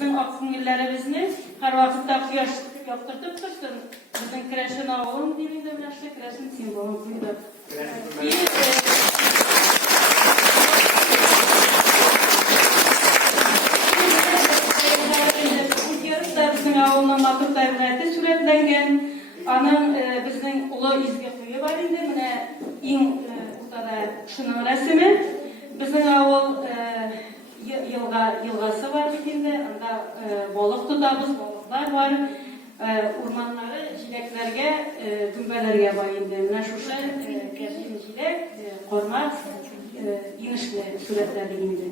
bizim aksingillerimizni her vakitte kuyaş yaptırtıp dursun. Bizim kreşin ağolun dilinde bileşte kreşin simbolü buydu. Bizim ağoluna matır tabiatı suretlengen. Anın bizim ulu izgi kuyu var indi. Mine in ortada şunun resmi. Bizim ağol yılgası var ikinde. Anda balık tutabız, balıklar var. Urmanları jileklerge, gümbelerge var indi. Mine şuşa jilek, korma, inişli suretlerdi indi.